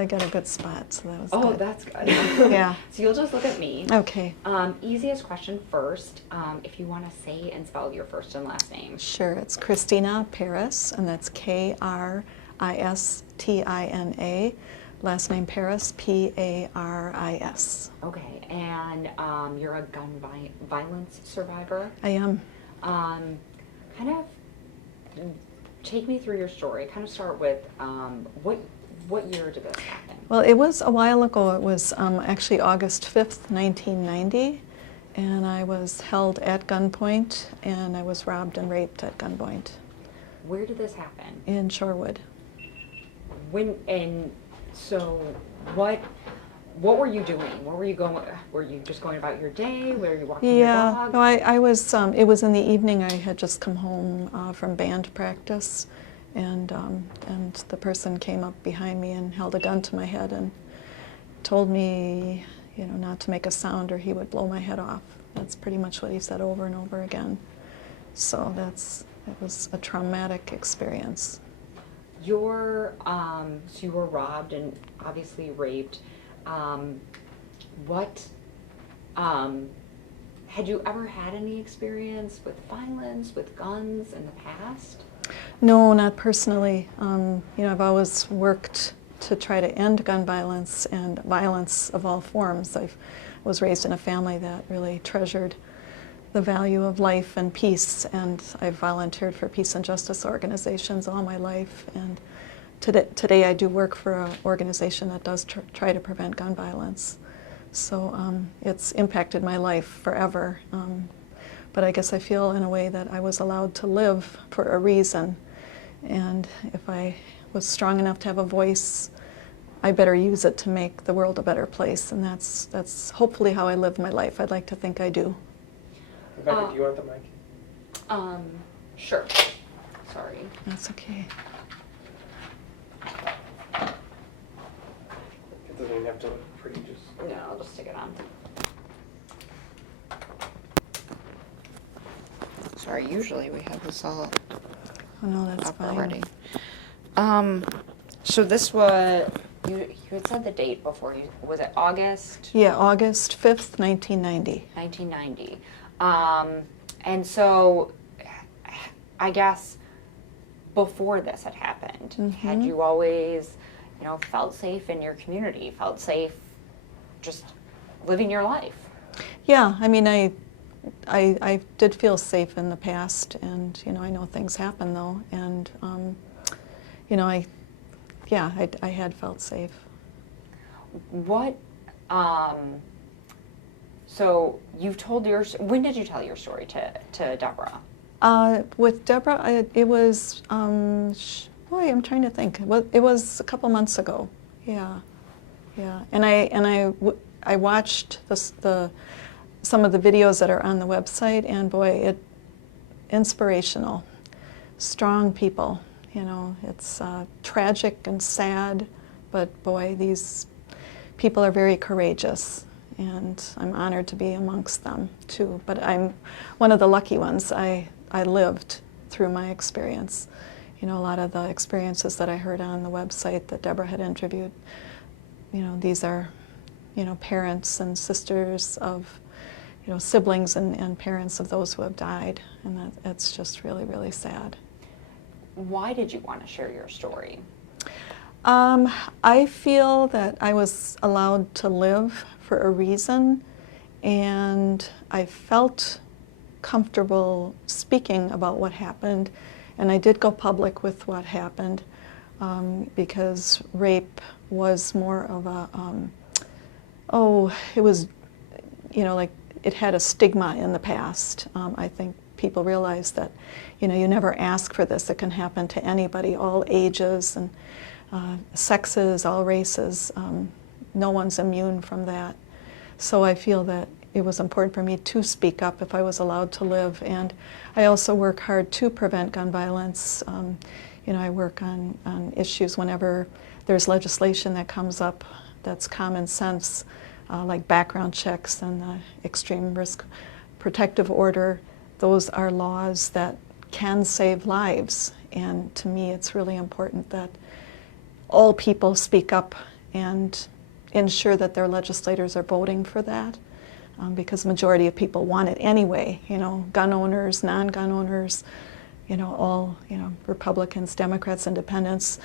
I got a good spot, so that was Oh, good. that's good. Yeah. So you'll just look at me. Okay. Easiest question first. If you want to say and spell your first and last name. Sure. It's Kristina Paris, and that's Kristina. Last name Paris, Paris. Okay, and you're a gun violence survivor. I am. Kind of take me through your story. Kind of start with what year did this happen? Well, it was a while ago. It was actually August 5th, 1990, and I was held at gunpoint, and I was robbed and raped at gunpoint. Where did this happen? In Shorewood. So what were you doing? Where were you going? Were you just going about your day? Were you walking your dog? No, I was, it was in the evening. I had just come home from band practice, and the person came up behind me and held a gun to my head and told me, not to make a sound or he would blow my head off. That's pretty much what he said over and over again. So it was a traumatic experience. So you were robbed and obviously raped. Had you ever had any experience with violence, with guns in the past? No, not personally. I've always worked to try to end gun violence and violence of all forms. I was raised in a family that really treasured the value of life and peace, and I've volunteered for peace and justice organizations all my life. And today I do work for an organization that does try to prevent gun violence. So it's impacted my life forever. But I guess I feel in a way that I was allowed to live for a reason. And if I was strong enough to have a voice, I better use it to make the world a better place. And that's hopefully how I live my life. I'd like to think I do. Rebecca, do you want the mic? Sure. Sorry. That's okay. It doesn't even have to look pretty, just... No, I'll just stick it on. Sorry, usually we have this all Oh no, that's up fine. already. So this was, you had said the date before. Was it August? Yeah, August 5th, 1990. 1990. And so I guess before this had happened, had you always, felt safe in your community, felt safe just living your life? Yeah, I mean, I did feel safe in the past, and I know things happen though, and I had felt safe. What? So you've told when did you tell your story to Deborah? With Deborah, it was, I'm trying to think. It was a couple months ago. Yeah. And I watched some of the videos that are on the website, and boy, inspirational, strong people. It's tragic and sad, but boy, these people are very courageous, and I'm honored to be amongst them too. But I'm one of the lucky ones. I lived through my experience. A lot of the experiences that I heard on the website that Deborah had interviewed, these are, parents and sisters of, siblings and parents of those who have died, and that's just really, really sad. Why did you want to share your story? I feel that I was allowed to live for a reason, and I felt comfortable speaking about what happened, and I did go public with what happened because rape was more of it was, like it had a stigma in the past. I think people realize that, you never ask for this. It can happen to anybody, all ages and sexes, all races. No one's immune from that. So I feel that it was important for me to speak up if I was allowed to live. And I also work hard to prevent gun violence. I work on issues whenever there's legislation that comes up that's common sense, like background checks and the extreme risk protective order. Those are laws that can save lives. And to me, it's really important that all people speak up and ensure that their legislators are voting for that, because the majority of people want it anyway. Gun owners, non-gun owners, all, Republicans, Democrats, Independents.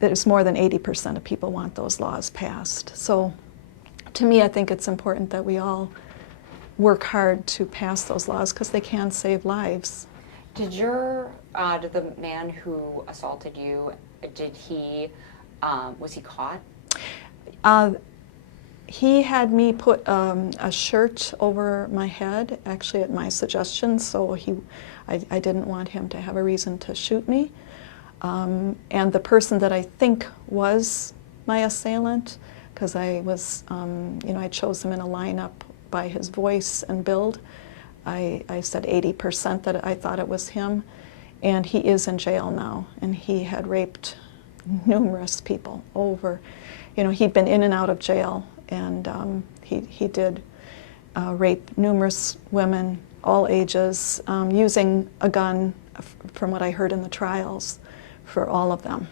There's more than 80% of people want those laws passed. So to me, I think it's important that we all work hard to pass those laws because they can save lives. Did the man who assaulted you, was he caught? He had me put a shirt over my head, actually at my suggestion, so I didn't want him to have a reason to shoot me. And the person that I think was my assailant, because I was, I chose him in a lineup by his voice and build. I said 80% that I thought it was him, and he is in jail now, and he had raped numerous people over. He'd been in and out of jail, and he did rape numerous women, all ages, using a gun, from what I heard in the trials, for all of them.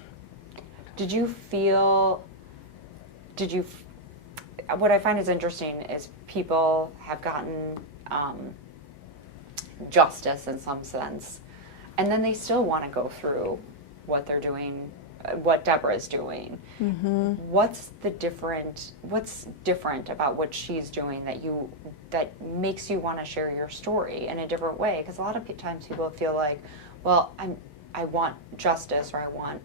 What I find is interesting is people have gotten justice in some sense, and then they still want to go through what they're doing, what Deborah's doing. Mm-hmm. What's different about what she's doing that makes you want to share your story in a different way? Because a lot of times people feel like, well, I want justice, or I want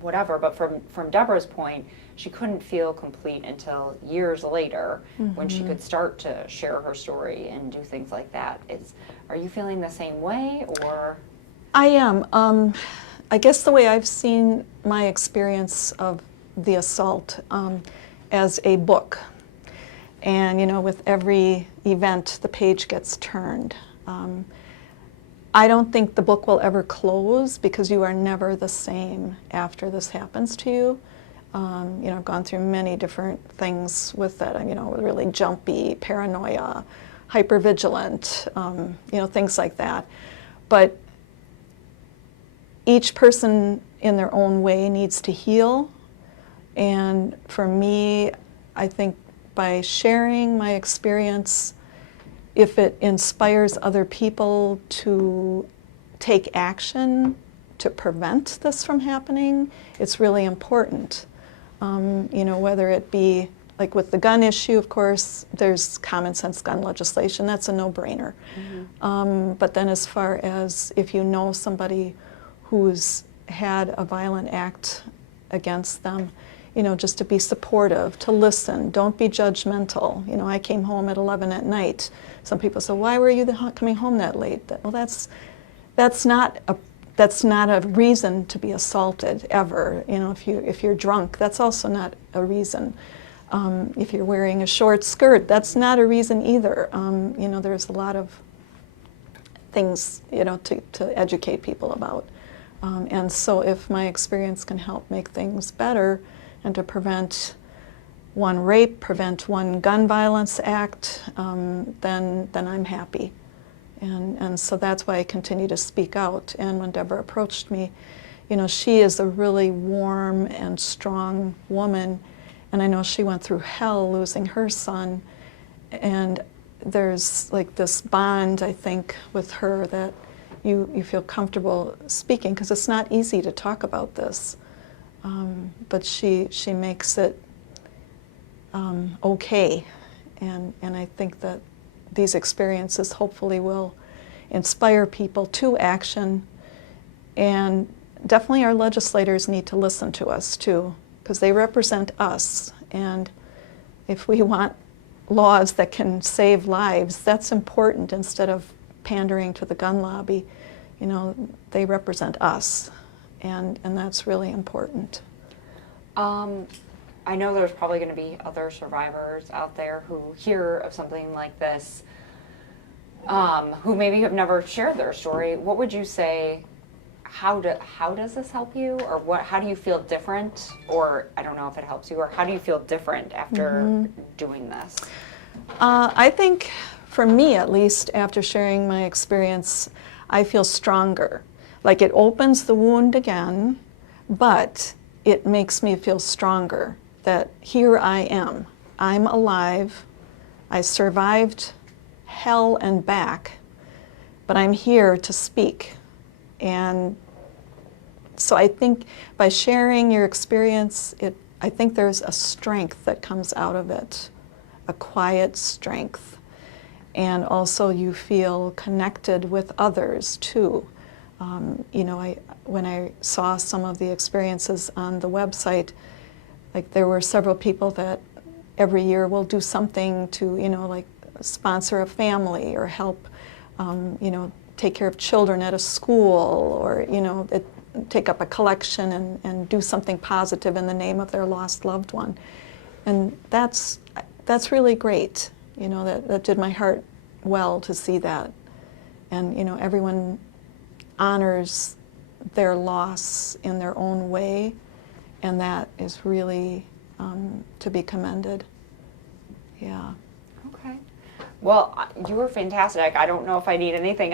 whatever, but from Deborah's point, she couldn't feel complete until years later, mm-hmm. when she could start to share her story and do things like that. Are you feeling the same way, or? I am. I guess the way I've seen my experience of the assault as a book, and with every event the page gets turned. I don't think the book will ever close, because you are never the same after this happens to you. I've gone through many different things with that, really jumpy, paranoia, hypervigilant, things like that. But each person in their own way needs to heal. And for me, I think by sharing my experience, if it inspires other people to take action to prevent this from happening, it's really important. Whether it be, like with the gun issue, of course, there's common sense gun legislation, that's a no-brainer. Mm-hmm. But then as far as if you know somebody who's had a violent act against them, just to be supportive, to listen, don't be judgmental. I came home at 11 at night. Some people say, why were you coming home that late? Well, that's not a reason to be assaulted ever. If you're drunk, that's also not a reason. If you're wearing a short skirt, that's not a reason either. There's a lot of things, to educate people about. And so if my experience can help make things better and to prevent one rape, prevent one gun violence act, then I'm happy. And so that's why I continue to speak out. And when Deborah approached me, she is a really warm and strong woman, and I know she went through hell losing her son, and there's like this bond, I think, with her that you feel comfortable speaking, because it's not easy to talk about this, but she makes it okay, and I think that these experiences hopefully will inspire people to action, and definitely our legislators need to listen to us too, because they represent us, and if we want laws that can save lives, that's important instead of pandering to the gun lobby. They represent us, and that's really important. I know there's probably going to be other survivors out there who hear of something like this, who maybe have never shared their story. What would you say? How does this help you, or how do you feel different? Or I don't know if it helps you, or how do you feel different after doing this? I think, for me at least, after sharing my experience, I feel stronger. Like it opens the wound again, but it makes me feel stronger that here I am. I'm alive. I survived hell and back, but I'm here to speak. And so I think by sharing your experience, I think there's a strength that comes out of it, a quiet strength. And also you feel connected with others too. You know, when I saw some of the experiences on the website, like there were several people that every year will do something to, you know, like sponsor a family or help, you know, take care of children at a school, or, you know, take up a collection and do something positive in the name of their lost loved one. And that's really great. You know, that did my heart well to see that. And, you know, everyone honors their loss in their own way, and that is really to be commended. Yeah. Okay. Well, you were fantastic. I don't know if I need anything